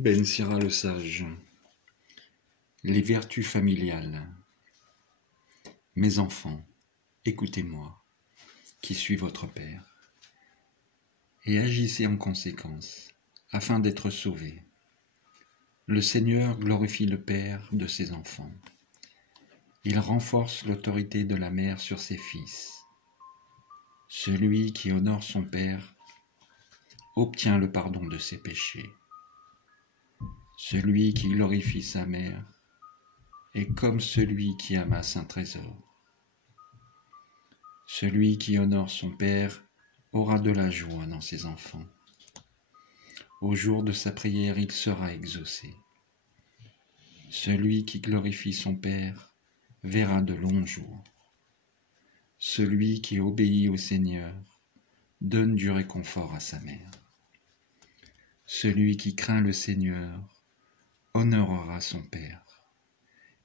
Ben Sira le sage. Les vertus familiales. Mes enfants, écoutez-moi, qui suis votre Père, et agissez en conséquence, afin d'être sauvés. Le Seigneur glorifie le Père de ses enfants. Il renforce l'autorité de la mère sur ses fils. Celui qui honore son Père obtient le pardon de ses péchés. Celui qui glorifie sa mère est comme celui qui amasse un trésor. Celui qui honore son Père aura de la joie dans ses enfants. Au jour de sa prière, il sera exaucé. Celui qui glorifie son Père verra de longs jours. Celui qui obéit au Seigneur donne du réconfort à sa mère. Celui qui craint le Seigneur honorera son Père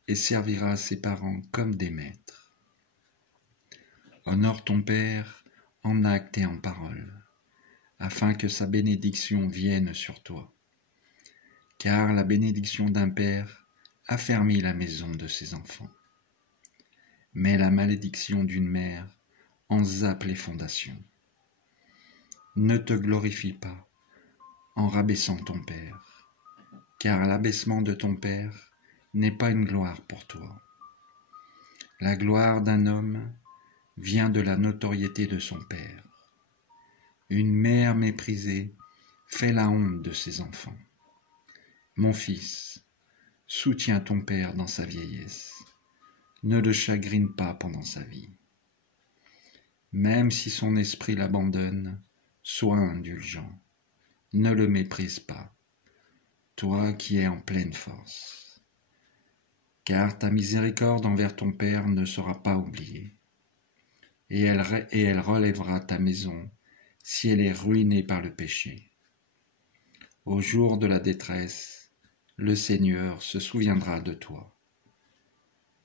et servira ses parents comme des maîtres. Honore ton Père en actes et en parole, afin que sa bénédiction vienne sur toi. Car la bénédiction d'un père affermit la maison de ses enfants. Mais la malédiction d'une mère en zappe les fondations. Ne te glorifie pas en rabaissant ton père, car l'abaissement de ton père n'est pas une gloire pour toi. La gloire d'un homme vient de la notoriété de son père. Une mère méprisée fait la honte de ses enfants. Mon fils, soutiens ton père dans sa vieillesse. Ne le chagrine pas pendant sa vie. Même si son esprit l'abandonne, sois indulgent. Ne le méprise pas, toi qui es en pleine force. Car ta miséricorde envers ton père ne sera pas oubliée. Et elle relèvera ta maison si elle est ruinée par le péché. Au jour de la détresse, le Seigneur se souviendra de toi.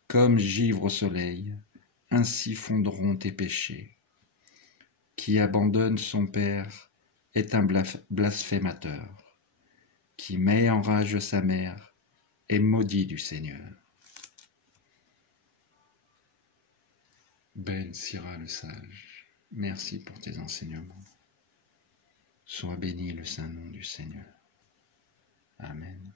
Comme givre au soleil, ainsi fondront tes péchés. Qui abandonne son père est un blasphémateur. Qui met en rage sa mère est maudit du Seigneur. Ben Sira le sage, merci pour tes enseignements. Sois béni le saint nom du Seigneur. Amen.